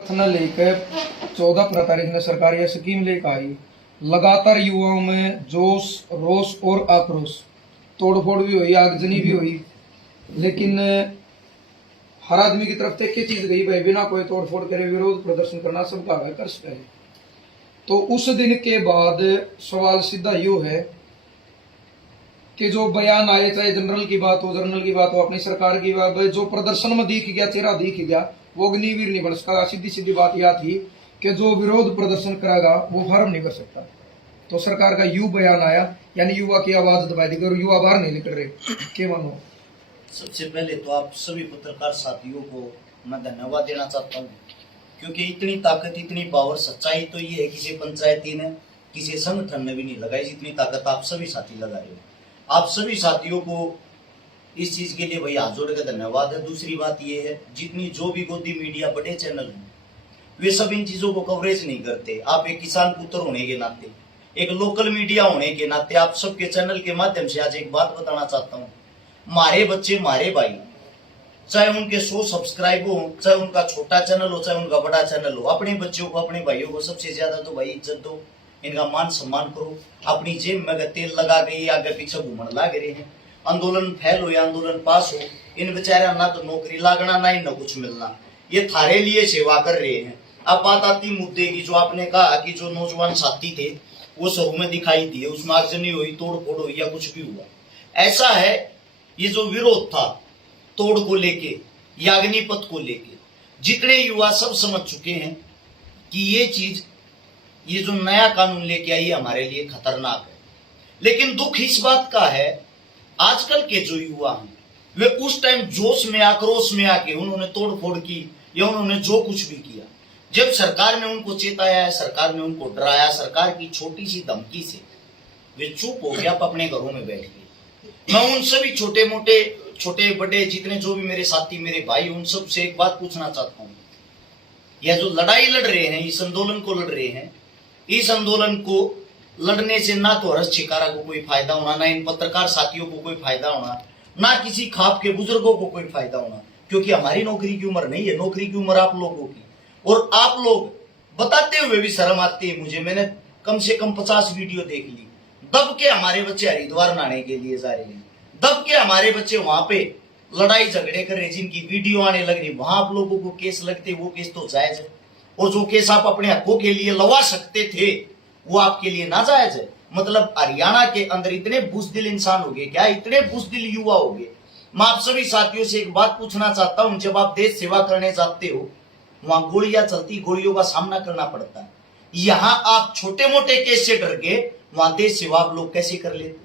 न लेकर 14 तारीख में सरकार यह स्कीम लेकर आई। लगातार युवाओं में जोश, रोष और आक्रोश, तोड़फोड़ भी हुई, आगजनी भी हुई, लेकिन हर आदमी की तरफ एक ही चीज गई, भाई बिना कोई तोड़फोड़ करे विरोध प्रदर्शन करना सबका है, कर सकता है। तो उस दिन के बाद सवाल सीधा यो है कि जो बयान आए, चाहे जनरल की बात हो, अपनी सरकार की बात, जो प्रदर्शन में दिख गया, चेहरा दिख गया, वो अग्निवीर नहीं बन सकता। सीधी सीधी बात यह थी कि जो विरोध प्रदर्शन करेगा वो फर्म नहीं कर सकता। तो सरकार का यू बयान आया, यानी युवा की आवाज दबाई दी और युवा बाहर नहीं निकल रहे। क्या मानो? सबसे पहले तो आप सभी पत्रकार साथियों को मैं धन्यवाद देना चाहता हूँ, क्योंकि इतनी ताकत, इतनी पावर, सच्चाई तो ये है किसी पंचायती ने, किसी संगठन ने भी नहीं लगाई जितनी ताकत आप सभी साथी लगा रहे हो। आप सभी साथियों को इस चीज के लिए भाई हाथ जोड़ के धन्यवाद है। दूसरी बात ये है, जितनी जो भी गोदी मीडिया, बड़े चैनल हैं, वे सब इन चीजों को कवरेज नहीं करते। आप एक किसान पुत्र होने के नाते, एक लोकल मीडिया होने के नाते, आप सबके चैनल के माध्यम से आज एक बात बताना चाहता हूँ। मारे बच्चे, मारे भाई, चाहे उनके 100 सब्सक्राइब हो, चाहे उनका छोटा चैनल हो, चाहे उनका बड़ा चैनल हो, अपने बच्चों को, अपने भाइयों को सबसे ज्यादा तो भाई इज्जत दो, इनका मान सम्मान करो। अपनी जेब में तेल लगा के आगे पीछे घूमने लग रहे हैं, आंदोलन फैल हो या आंदोलन पास हो, इन बेचारा ना तो नौकरी लागना, ना इन्हें कुछ मिलना, ये थारे लिए सेवा कर रहे हैं। अब बात आती मुद्दे की, जो आपने कहा कि जो नौजवान साथी थे वो शहरों में दिखाई दिए, उसमें आगजनी हुई, तोड़ फोड़ हुई या कुछ भी हुआ, ऐसा है। ये जो विरोध था तोड़ को लेके या अग्निपथ को लेके, जितने युवा सब समझ चुके हैं कि ये चीज, ये जो नया कानून लेके आई हमारे लिए खतरनाक है। लेकिन दुख इस बात का है, आजकल के जो युवा हैं वे उस टाइम जोश में, आक्रोश में आके उन्होंने तोड़फोड़ की या उन्होंने जो कुछ भी किया, जब सरकार ने उनको चेताया है, सरकार ने उनको डराया, सरकार की छोटी सी धमकी से वे चुप हो गया, अपने घरों में बैठ गए। मैं उन सभी छोटे मोटे, छोटे बड़े, जितने जो भी मेरे साथी, मेरे भाई, उन सब से एक बात पूछना चाहता हूँ। यह जो लड़ाई लड़ रहे हैं, इस आंदोलन को लड़ रहे हैं, इस आंदोलन को लड़ने से ना तो हर्ष छिकारा को कोई फायदा होना, ना इन पत्रकार साथियों को कोई फायदा होना, ना किसी खाप के बुजुर्गों को कोई फायदा होना, क्योंकि हमारी नौकरी की उम्र नहीं है, नौकरी की उम्र आप लोगों की। और आप लोग बताते हुए भी शर्म आती है मुझे। मैंने कम से कम 50 वीडियो देख ली। दब के हमारे बच्चे हरिद्वार नहाने के लिए जा रहे हैं, दब के हमारे बच्चे वहां पे लड़ाई झगड़े कर रहे, जिनकी वीडियो आने लग रही, वहां आप लोगों को केस लगते, वो केस तो जायज है। और जो केस आप अपने हकों के लिए लड़वा सकते थे वो आपके लिए नाजायज है। मतलब हरियाणा के अंदर इतने बुजदिल इंसान हो गए क्या, इतने बुजदिल युवा हो गए। मैं आप सभी साथियों से एक बात पूछना चाहता हूं, जब आप देश सेवा करने जाते हो, वहां गोलियां चलती, गोलियों का सामना करना पड़ता है। यहां आप छोटे मोटे केस से डर के वहां देश सेवा आप लोग कैसे कर लेते?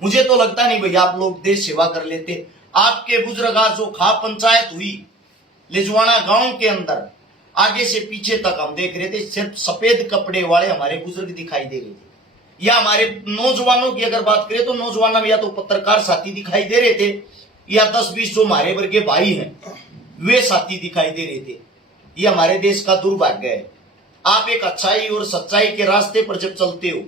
मुझे तो लगता नहीं भैया आप लोग देश सेवा कर लेते। आपके बुजुर्ग, आज जो खा पंचायत हुई लिजवाना गांव के अंदर, आगे से पीछे तक हम देख रहे थे, सिर्फ सफेद कपड़े वाले हमारे बुजुर्ग दिखाई दे रहे थे। या हमारे नौजवानों की अगर बात करें तो नौजवान या तो पत्रकार साथी दिखाई दे रहे थे, या 10-20 जो हमारे वर्ग के भाई हैं वे साथी दिखाई दे रहे थे। ये हमारे देश का दुर्भाग्य है। आप एक अच्छाई और सच्चाई के रास्ते पर जब चलते हो,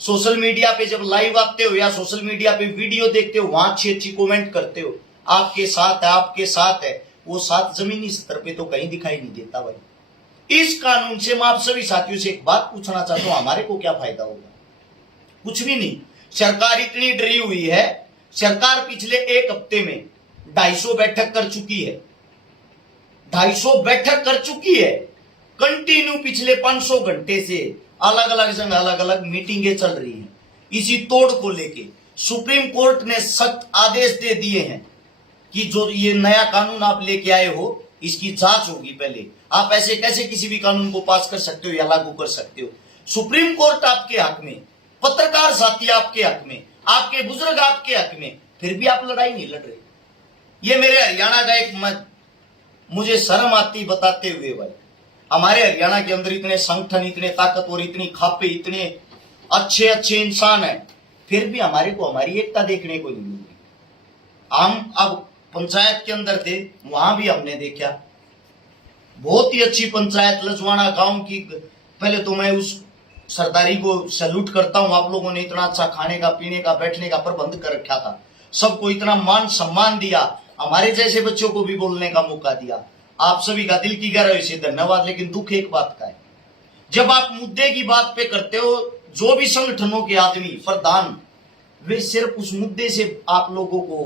सोशल मीडिया पे जब लाइव आते हो या सोशल मीडिया पे वीडियो देखते हो, वहां अच्छी अच्छी कमेंट करते हो, आपके साथ है, आपके साथ है, वो साथ जमीनी स्तर पे तो कहीं दिखाई नहीं देता भाई। इस कानून से मैं आप सभी साथियों से एक बात पूछना चाहता हूं, हमारे को क्या फायदा होगा? कुछ भी नहीं। सरकार इतनी डरी हुई है, सरकार पिछले एक हफ्ते में 250 बैठक कर चुकी है, 250 बैठक कर चुकी है। कंटिन्यू पिछले 500 घंटे से अलग अलग जगह अलग अलग मीटिंगें चल रही हैं इसी तोड़ को लेके। सुप्रीम कोर्ट ने सख्त आदेश दे दिए हैं कि जो ये नया कानून आप लेके आए हो, इसकी जांच होगी पहले। आप ऐसे कैसे किसी भी कानून को पास कर सकते हो या लागू कर सकते हो? सुप्रीम कोर्ट आपके हक में, पत्रकार साथी आपके हक में, आपके बुजुर्ग आपके हक में, फिर भी आप लड़ाई नहीं लड़ रहे। ये मेरे हरियाणा का एक मत, मुझे शर्म आती बताते हुए भाई। हमारे हरियाणा के अंदर इतने संगठन, इतने ताकतवर, इतनी खापे, इतने अच्छे अच्छे इंसान हैं, फिर भी हमारे को हमारी एकता देखने को नहीं मिली। हम अब पंचायत के अंदर थे, वहां भी हमने देखा बहुत ही अच्छी पंचायत लजवाना गांव की। पहले तो मैं उस सरदारी को सैल्यूट करता हूं, आप लोगों ने इतना अच्छा खाने का, पीने का, बैठने का प्रबंध कर रखा था, सबको इतना मान सम्मान दिया, हमारे जैसे बच्चों को भी बोलने का मौका दिया। आप सभी का दिल की गहराई से धन्यवाद। लेकिन दुख एक बात का है, जब आप मुद्दे की बात पे करते हो, जो भी संगठनों के आदमी प्रधान, वे सिर्फ उस मुद्दे से आप लोगों को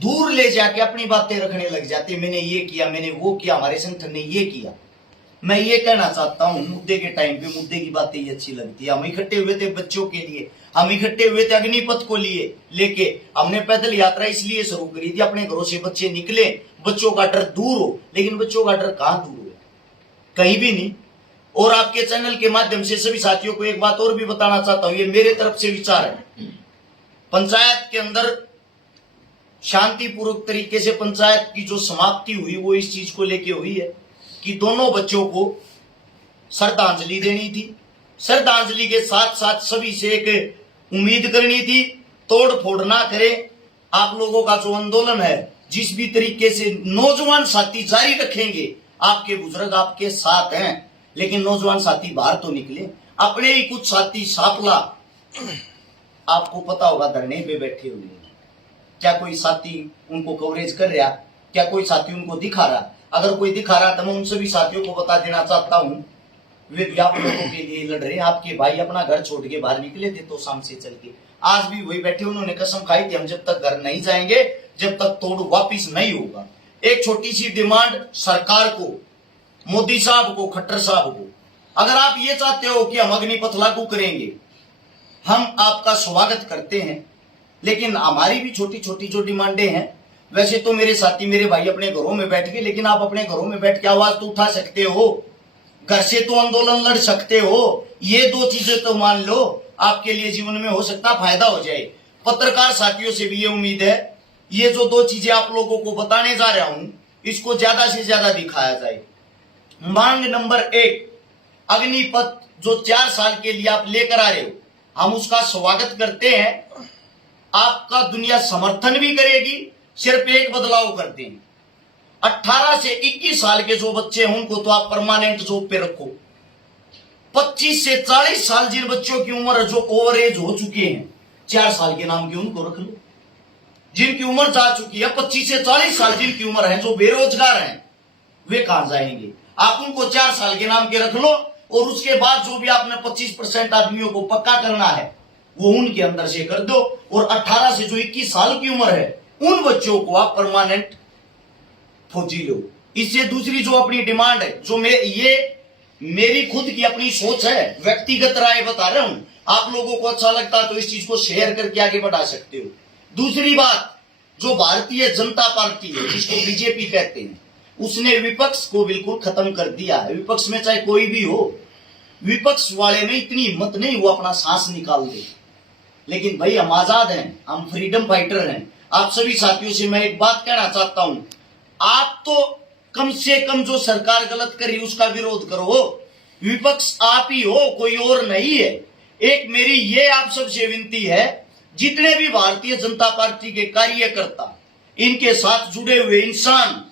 दूर ले जाके अपनी बातें रखने लग जाते। मैंने ये किया, मैंने वो किया, हमारे संगठन ने ये किया। मैं ये कहना चाहता हूं, मुद्दे के टाइम पे मुद्दे की बातें ही अच्छी लगती है। हम इकट्ठे हुए थे बच्चों के लिए, हम इकट्ठे हुए थे अग्निपथ को लिए लेके। हमने पैदल यात्रा इसलिए शुरू करी थी, अपने घरों से बच्चे निकले, बच्चों का डर दूर हो। लेकिन बच्चों का डर कहां दूर हो, कहीं भी नहीं। और आपके चैनल के माध्यम से सभी साथियों को एक बात और भी बताना चाहता हूं, ये मेरे तरफ से विचार है। पंचायत के अंदर शांतिपूर्वक तरीके से पंचायत की जो समाप्ति हुई वो इस चीज को लेके हुई है कि दोनों बच्चों को श्रद्धांजलि देनी थी। श्रद्धांजलि के साथ साथ सभी से एक उम्मीद करनी थी, तोड़ फोड़ ना करे। आप लोगों का जो आंदोलन है, जिस भी तरीके से नौजवान साथी जारी रखेंगे, आपके बुजुर्ग आपके साथ हैं। लेकिन नौजवान साथी बाहर तो निकले, अपने ही कुछ साथी सापला, आपको पता होगा, धरने पे बैठे हुए हैं। क्या कोई साथी उनको कवरेज कर रहा? क्या कोई साथी उनको दिखा रहा? अगर कोई दिखा रहा तो मैं उन सभी साथियों को बता देना चाहता हूं, वे भी आप लोगों के लिए लड़ रहे हैं। आपके भाई अपना घर छोड़ के बाहर निकले थे तो शाम से चल के आज भी वही बैठे, उन्होंने कसम खाई थी, हम जब तक घर नहीं जाएंगे, जब तक तोड़ वापिस नहीं होगा। एक छोटी सी डिमांड सरकार को, मोदी साहब को, खट्टर साहब को, अगर आप ये चाहते हो कि हम अग्निपथ लागू करेंगे, हम आपका स्वागत करते हैं। लेकिन हमारी भी छोटी छोटी जो डिमांडें हैं, वैसे तो मेरे साथी, मेरे भाई अपने घरों में बैठ के, लेकिन आप अपने घरों में बैठ के आवाज तो उठा सकते हो, घर से तो आंदोलन लड़ सकते हो। ये दो चीजें तो मान लो, आपके लिए जीवन में हो सकता फायदा हो जाए। पत्रकार साथियों से भी ये उम्मीद है, ये जो दो चीजें आप लोगों को बताने जा रहा हूं, इसको ज्यादा से ज्यादा दिखाया जाए। मांग नंबर 1, अग्निपथ जो 4 साल के लिए आप लेकर आ रहे हो, हम उसका स्वागत करते हैं। आपका दुनिया समर्थन भी करेगी, सिर्फ एक बदलाव करते हैं, 18 से 21 साल के जो बच्चे हैं उनको तो आप परमानेंट जॉब पे रखो। 25 से 40 साल जिन बच्चों की उम्र जो ओवर एज हो चुके हैं, 4 साल के नाम के उनको रख लो। जिनकी उम्र जा चुकी है 25 से 40 साल जिनकी उम्र है, जो बेरोजगार हैं, वे कहां जाएंगे? आप उनको 4 साल के नाम के रख लो, और उसके बाद जो भी आपने 25% आदमियों को पक्का करना है वो उनके अंदर से कर दो। और 18 से जो 21 साल की उम्र है, उन बच्चों को आप परमानेंट फौजी लो। इससे दूसरी जो अपनी डिमांड है, जो ये मेरी खुद की अपनी सोच है, व्यक्तिगत राय बता रहा हूं, आप लोगों को अच्छा लगता है तो इस चीज को शेयर करके आगे बढ़ा सकते हो। दूसरी बात, जो भारतीय जनता पार्टी है, जिसको बीजेपी कहते हैं, उसने विपक्ष को बिल्कुल खत्म कर दिया है। विपक्ष में चाहे कोई भी हो, विपक्ष वाले में इतनी हिम्मत नहीं वो अपना सांस निकाल दे। लेकिन भाई हम आजाद हैं, हम फ्रीडम फाइटर हैं। आप सभी साथियों से मैं एक बात कहना चाहता हूं, आप तो कम से कम जो सरकार गलत करी उसका विरोध करो। विपक्ष आप ही हो, कोई और नहीं है। एक मेरी ये आप सबसे विनती है, जितने भी भारतीय जनता पार्टी के कार्यकर्ता, इनके साथ जुड़े हुए इंसान,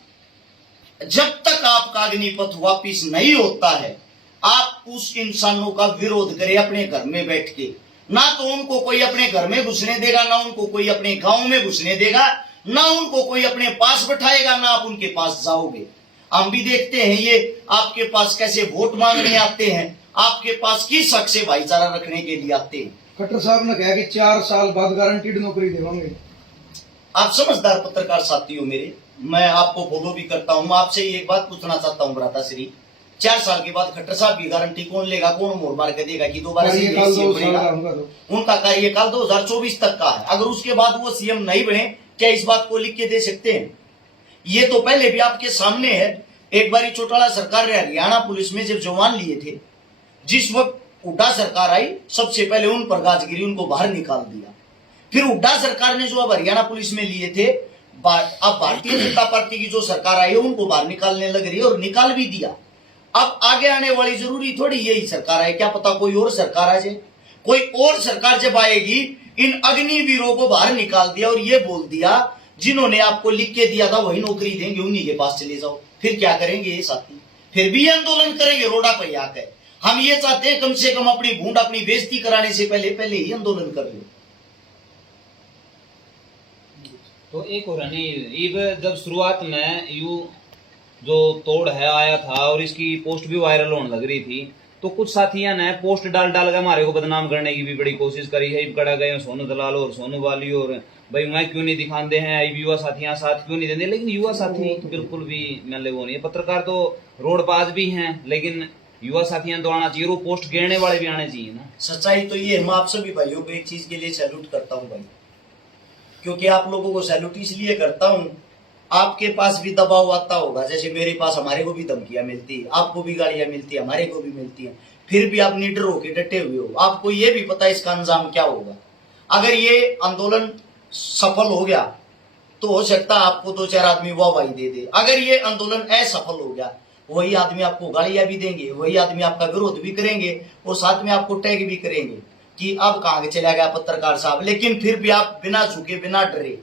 जब तक आपका अग्निपथ वापिस नहीं होता है, आप उस इंसानों का विरोध करें अपने घर में बैठ के। ना तो उनको कोई अपने घर में घुसने देगा, ना उनको कोई अपने गांव में घुसने देगा, ना उनको कोई अपने पास बैठाएगा, ना आप उनके पास जाओगे। हम भी देखते हैं ये आपके पास कैसे वोट मांगने आते हैं, आपके पास किस हक से भाईचारा रखने के लिए आते हैं। खट्टर साहब ने कहा कि 4 साल बाद गारंटीड नौकरी देवांगे। आप समझदार पत्रकार साथी हो मेरे, मैं आपको फॉलो भी करता हूं। मैं आपसे एक बात पूछना चाहता हूं भ्राता श्री, 4 साल के बाद खट्टर साहब की गारंटी कौन लेगा? कौन मोड़ मार के देगा कि दोबारा सीएम बनेगा? उनका कार्यकाल 2024 तक का है। अगर उसके बाद वो सीएम नहीं बने, क्या इस बात को लिख के दे सकते हैं? ये तो पहले भी आपके सामने है। एक बार चौटाला सरकार ने हरियाणा पुलिस में जब जवान लिए थे, जिस वक्त हुड्डा सरकार आई, सबसे पहले उन पर गाज गिरी, उनको बाहर निकाल दिया। फिर हुड्डा सरकार ने जो अब हरियाणा पुलिस में लिए थे, अब भारतीय जनता पार्टी की जो सरकार आई है उनको बाहर निकालने लग रही है, और निकाल भी दिया। अब आगे आने वाली जरूरी थोड़ी यही सरकार है, क्या पता कोई और सरकार आ जाए। कोई और सरकार जब आएगी, इन अग्निवीरों को बाहर निकाल दिया और ये बोल दिया जिन्होंने आपको लिख के दिया था वही नौकरी देंगे, उन्हीं के पास चले जाओ। फिर क्या करेंगे ये साथी? फिर भी आंदोलन करेंगे रोडा पे आकर। हम ये चाहते हैं कम से कम अपनी भूड, अपनी बेइज्जती कराने से पहले ही आंदोलन कर लो। तो एक और नहीं, जब शुरुआत में यू जो तोड़ है आया था और इसकी पोस्ट भी वायरल होने लग रही थी, तो कुछ साथियों ने पोस्ट डाल डाल के हमारे को बदनाम करने की भी बड़ी कोशिश करी है। कड़ा गए सोनू दलाल और सोनू वाली और भाई मैं क्यों नहीं दिखाते हैं, युवा साथियां साथ क्यों नहीं देते। लेकिन युवा साथी बिल्कुल भी मतलब वो नहीं है। पत्रकार तो रोडबाज भी हैं, लेकिन युवा साथियां तो आना चाहिए, वो पोस्ट गिरने वाले भी आने चाहिए ना। सच्चाई तो ये है, मैं आप सभी भाइयों को एक चीज के लिए सैल्यूट करता हूँ भाई, क्योंकि आप लोगों को सैल्यूट इसलिए करता हूँ, आपके पास भी दबाव आता होगा, जैसे मेरे पास, हमारे को भी धमकियां मिलती है, आपको भी गालियां मिलती है, हमारे को भी मिलती है, फिर भी आप निडर होकर डटे हुए हो। आपको ये भी पता है इसका अंजाम क्या होगा। अगर ये आंदोलन सफल हो गया तो हो सकता है आपको दो चार आदमी वाहवाही दे दे। अगर ये आंदोलन असफल हो गया, वही आदमी आपको गालियां भी देंगे, वही आदमी आपका विरोध भी करेंगे और साथ में आपको टैग भी करेंगे कि अब कहां चला गया पत्रकार साहब। लेकिन फिर भी आप बिना झुके बिना डरे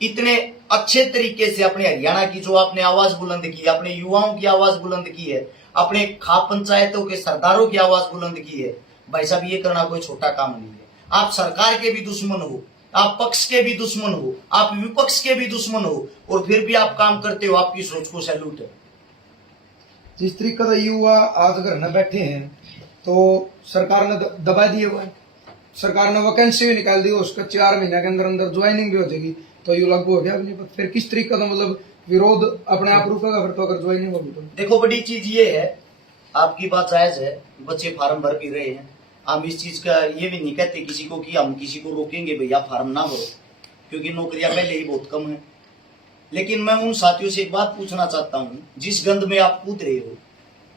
इतने अच्छे तरीके से अपने हरियाणा की जो आपने आवाज बुलंद की, अपने युवाओं की आवाज बुलंद की है, अपने खाप पंचायतों के सरदारों की आवाज बुलंद की है, भाई साहब ये करना कोई छोटा काम नहीं है। आप सरकार के भी दुश्मन हो, आप पक्ष के भी दुश्मन हो, आप विपक्ष के भी दुश्मन हो, और फिर भी आप काम करते हो। आपकी सोच को सैल्यूट है। जिस तरीके से युवा आज घर न बैठे हैं, तो सरकार ने दबा दिए हुए हैं। सरकार ने वैकेंसी भी निकाल दी, उसका 4 महीने के अंदर अंदर ज्वाइनिंग भी हो जाएगी, तो यू लागू हो गया अगली बात। फिर किस तरीके का मतलब विरोध अपने आप रुकेगा फिर, तो अगर ज्वाइनिंग होगी तो। देखो बड़ी चीज ये है, आपकी बात जायज है, बच्चे फार्म भर भी रहे हैं। हम इस चीज का ये भी नहीं कहते किसी को कि हम किसी को रोकेंगे भैया फार्म ना भरो, क्योंकि नौकरियां पहले ही बहुत कम है। लेकिन मैं उन साथियों से एक बात पूछना चाहता हूँ, जिस गंद में आप कूद रहे हो,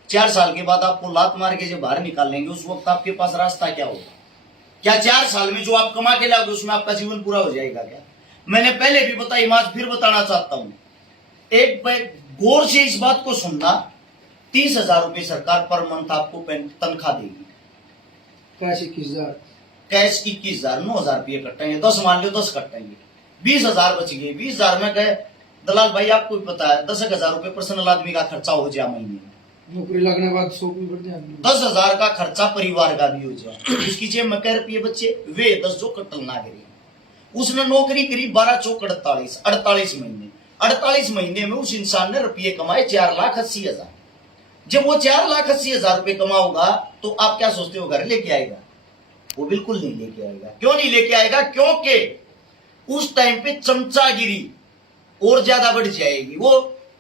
4 साल के बाद आपको लात मार के जब बाहर निकाल लेंगे, उस वक्त आपके पास रास्ता क्या होगा? क्या 4 साल में जो आप कमा के लाओगे उसमें आपका जीवन पूरा हो जाएगा क्या? मैंने पहले भी बताई, मैं आज फिर बताना चाहता हूं। एक गौर से इस बात को सुनना, 30,000 रुपए सरकार पर मंथ आपको तनख्वाह देगी। कैश 21,000, कैश 21,000, 9,000 रुपये कटेंगे, 10 मान लो 10 कटेंगे, 20,000 बच गए। 20,000 में गए दलाल भाई, आपको भी पता है 10,000 रुपए पर्सनल आदमी का खर्चा हो जाए महीने में। नौकरी लगने के बाद 100 भी बढ़ जाए, 10,000 का खर्चा परिवार का भी हो जाए। उसकी जेब में 1 रुपये बच्चे, वे 10 जो कटल ना करें। उसने नौकरी करी 12 चौक 48 महीने। 48 महीने में उस इंसान ने रुपये कमाए 4,80,000। जब वो 4,80,000 रुपये कमाओगा तो आप क्या सोचते हो घर लेके आएगा? वो बिल्कुल नहीं लेके आएगा। क्यों नहीं लेके आएगा? क्योंकि उस टाइम पे चमचागिरी और ज्यादा बढ़ जाएगी। वो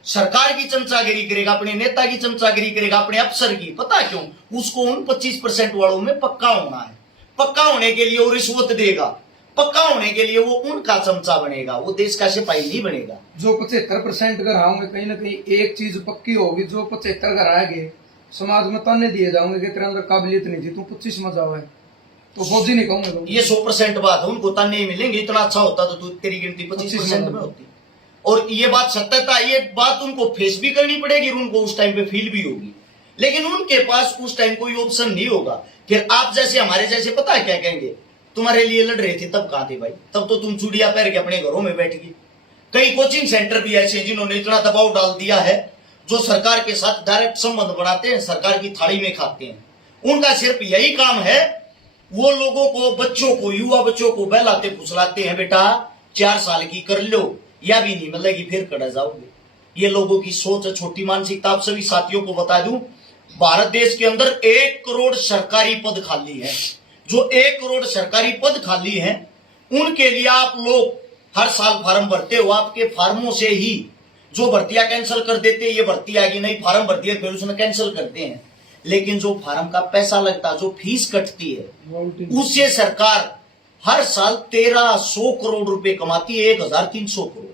सरकार की चमचागिरी करेगा, अपने नेता की चमचागिरी करेगा, अपने अफसर की। पता क्यों? उसको उन 25% वालों में पक्का होना है। पक्का होने के लिए वो रिश्वत देगा, पक्का होने के लिए वो उनका चमचा बनेगा, वो देश का सिपाही नहीं बनेगा। जो 75% घर आओगे, कहीं ना कहीं एक चीज पक्की होगी, जो 75 घर आएंगे, समाज में ताने दिए जाओगे कि तेरे अंदर काबिलियत नहीं थी, तू 25 में जाओ है, तो फौजी नहीं कहूंगे। ये 100% बात है, उनको ताने मिलेंगे। इतना अच्छा होता तो तू तेरी गिनती 25% में होती। और ये बात सत्यता, ये बात उनको फेस भी करनी पड़ेगी, उनको उस टाइम पे फील भी होगी। लेकिन उनके पास उस टाइम कोई ऑप्शन नहीं होगा। फिर आप जैसे हमारे जैसे पता है क्या कहेंगे? तुम्हारे लिए लड़ रहे थे तब कहां थे भाई? तब तो तुम चूड़िया पहन के अपने घरों में बैठ गए। कई कोचिंग सेंटर भी ऐसे जिन्होंने इतना दबाव डाल दिया है, जो सरकार के साथ डायरेक्ट संबंध बनाते हैं, सरकार की थाली में खाते हैं। उनका सिर्फ यही काम है, वो लोगों को, बच्चों को, युवा बच्चों को बहलाते फुसलाते हैं, बेटा 4 साल की कर लो, या भी नहीं मिलेगी फिर कड़ा जाओगे। ये लोगों की सोच है, छोटी मानसिकता। आप सभी साथियों को बता दूं, भारत देश के अंदर 1 करोड़ सरकारी पद खाली है। जो 1 करोड़ सरकारी पद खाली हैं, उनके लिए आप लोग हर साल फार्म भरते हो। आपके फार्मों से ही जो भर्तियां कैंसिल कर देते हैं, ये भर्ती आएगी नहीं, फार्म भरती है फिर उसमें कैंसिल करते हैं। लेकिन जो फार्म का पैसा लगता है, जो फीस कटती है, उससे सरकार हर साल 1,300 करोड़ रुपए कमाती है। 1,300 करोड़,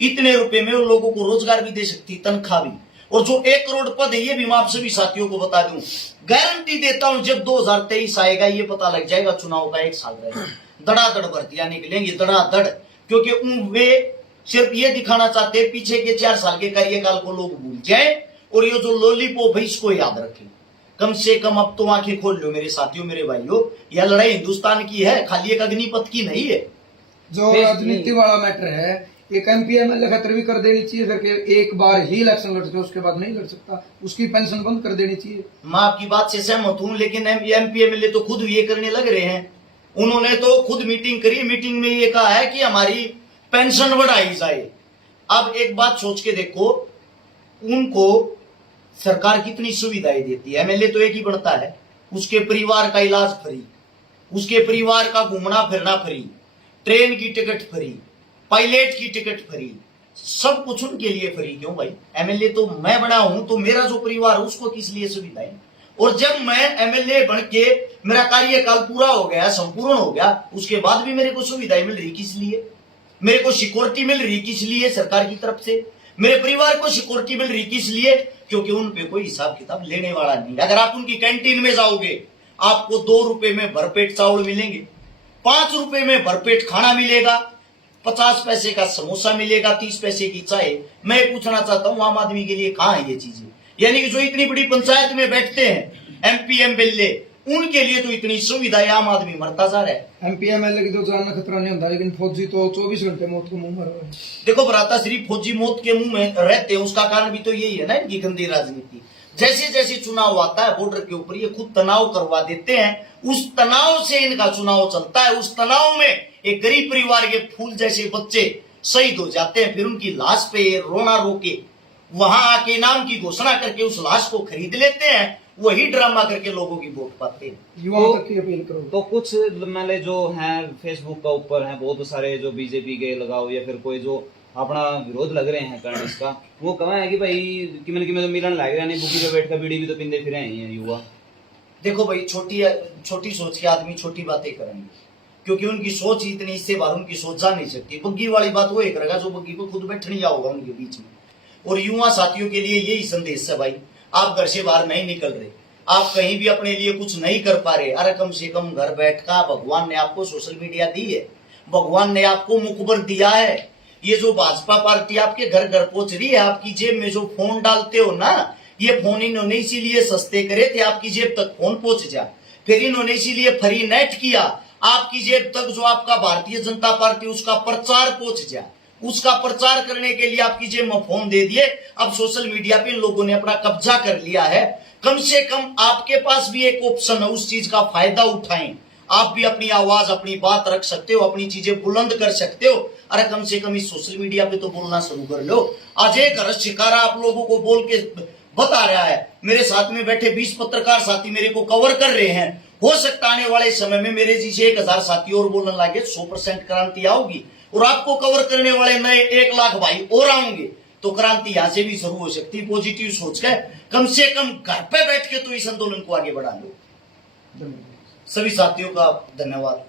इतने रुपए में उन लोगों को रोजगार भी दे सकती, तनख्वाह भी। और जो 1 करोड़ पद है, ये भी मैं आप सभी साथियों को बता दूं, गारंटी देता हूं, जब 2023 आएगा, ये पता लग जाएगा चुनाव का 1 साल रहेगा, धड़ाधड़ भर्तियां निकलेंगी, धड़ाधड़। क्योंकि वे सिर्फ ये दिखाना चाहते हैं पीछे के 4 साल के कार्यकाल को लोग भूल जाए, और ये जो लॉलीपॉप है इसको याद रखें। कम से कम अब तो आंखें खोल लो मेरे साथियों, मेरे भाइयों। यह लड़ाई हिंदुस्तान की है, खाली एक अग्निपथ की नहीं है। जो राजनीति वाला मैटर है, एक MP MLA खतर भी कर देनी चाहिए, करके एक बार ही इलेक्शन लड़ सके, उसके बाद नहीं लड़ सकता, उसकी पेंशन बंद कर देनी चाहिए। मैं आपकी बात से सहमत हूं, लेकिन MP MLA तो खुद ये करने लग रहे हैं। उन्होंने तो खुद मीटिंग करी, मीटिंग में ये कहा है कि हमारी पेंशन बढ़ाई जाए। अब एक बात सोच के देखो, उनको सरकार कितनी सुविधाएं देती है। एमएलए तो एक ही बनता है, उसके परिवार का इलाज फ्री, उसके परिवार का घूमना फिरना फ्री, ट्रेन की टिकट फ्री, पायलट की टिकट फ्री, सब कुछ उनके लिए फ्री। क्यों भाई? एमएलए तो मैं बना हूं, तो मेरा जो परिवार है उसको किस लिए सुविधाएं? और जब मैं एमएलए बन के मेरा कार्यकाल पूरा हो गया, संपूर्ण हो गया, उसके बाद भी मेरे को सुविधाएं मिल रही किस लिए? मेरे को सिक्योरिटी मिल रही किस लिए? सरकार की तरफ से। मेरे परिवार को सिक्योरिटी मिल रही किस लिए? क्योंकि उन पे कोई हिसाब किताब लेने वाला नहीं। अगर आप उनकी कैंटीन में जाओगे, आपको 2 रुपए में भरपेट चावल मिलेंगे, 5 रुपए में भरपेट खाना मिलेगा, 50 पैसे का समोसा मिलेगा, 30 पैसे की चाय। मैं पूछना चाहता हूं, आम आदमी के लिए कहां है ये चीजें? यानी कि जो इतनी बड़ी पंचायत में बैठते हैं एमपी एमएलए, उनके लिए तो इतनी सुविधाएं, आम आदमी मरता जा रहा है। एमपी एमएलए की तो जान का खतरा नहीं होता, लेकिन फौजी तो 24 घंटे मौत के मुंह मर रहे हैं। देखो भ्राता श्री, फौजी मौत के मुंह में रहते हैं, उसका कारण भी तो यही है ना, इनकी गंदी राजनीति। जैसे जैसे चुनाव आता है बॉर्डर के ऊपर, ये खुद तनाव करवा देते हैं, उस तनाव से इनका चुनाव चलता है। उस तनाव में एक गरीब परिवार के फूल जैसे बच्चे शहीद हो जाते हैं, फिर उनकी लाश पे रोना रो के वहां आके इनाम की घोषणा करके उस लाश को खरीद लेते हैं, वही ड्रामा करके लोगों की वोट पाते हैं। युवाओं तक की अपील करो। तो कुछ मैंने जो हैं फेसबुक का ऊपर हैं बहुत सारे जो बीजेपी के लगाओ या फिर कोई जो अपना विरोध लग रहे हैं करने इसका, वो कहा है कि भाई कि तो मिलन लग रहा नहीं, बुकी पे बैठ कर बीड़ी भी तो पिंदे फिरे हैं युवा। देखो भाई, छोटी सोच के आदमी छोटी बातें करेंगे, क्योंकि उनकी सोच इतनी, इससे बाहर उनकी सोच जा नहीं सकती। बग्गी वाली बात वो एक रहेगा जो बग्गी को खुद बैठने होगा उनके बीच में। और युवा साथियों के लिए यही संदेश है भाई, आप घर से बाहर नहीं निकल रहे, आप कहीं भी अपने लिए कुछ नहीं कर पा रहे, अरे कम से कम घर बैठ कर, भगवान ने आपको सोशल मीडिया दी है, भगवान ने आपको मुखबर दिया है। ये जो भाजपा पार्टी आपके घर घर पहुंच रही है, आपकी जेब में जो फोन डालते हो ना, ये फोन इन्होंने इसीलिए सस्ते करे थे, आपकी जेब तक फोन पहुंच जा। फिर इन्होंने इसीलिए फ्री नेट किया, आपकी जेब तक जो आपका भारतीय जनता पार्टी उसका प्रचार पहुंच जा। उसका प्रचार करने के लिए आपकी जेब में फोन दे दिए। अब सोशल मीडिया पे इन लोगों ने अपना कब्जा कर लिया है। कम से कम आपके पास भी एक ऑप्शन है, उस चीज का फायदा उठाएं। आप भी अपनी आवाज, अपनी बात रख सकते हो, अपनी चीजें बुलंद कर सकते हो। अरे कम से कम इस सोशल मीडिया पे तो बोलना शुरू कर लो। आज एक रस शिकारा आप लोगों को बोल के बता रहा है, मेरे साथ में बैठे 20 पत्रकार साथी मेरे को कवर कर रहे हैं। हो सकता आने वाले समय में मेरे जैसे 1000 साथी और बोलने लगे, 100% क्रांति आओगी और आपको कवर करने वाले नए 1 लाख भाई और आएंगे, तो क्रांति यहां से भी शुरू हो सकती है। पॉजिटिव सोच के कम से कम घर पे बैठ के तो इस आंदोलन को आगे बढ़ा लो। सभी साथियों का धन्यवाद।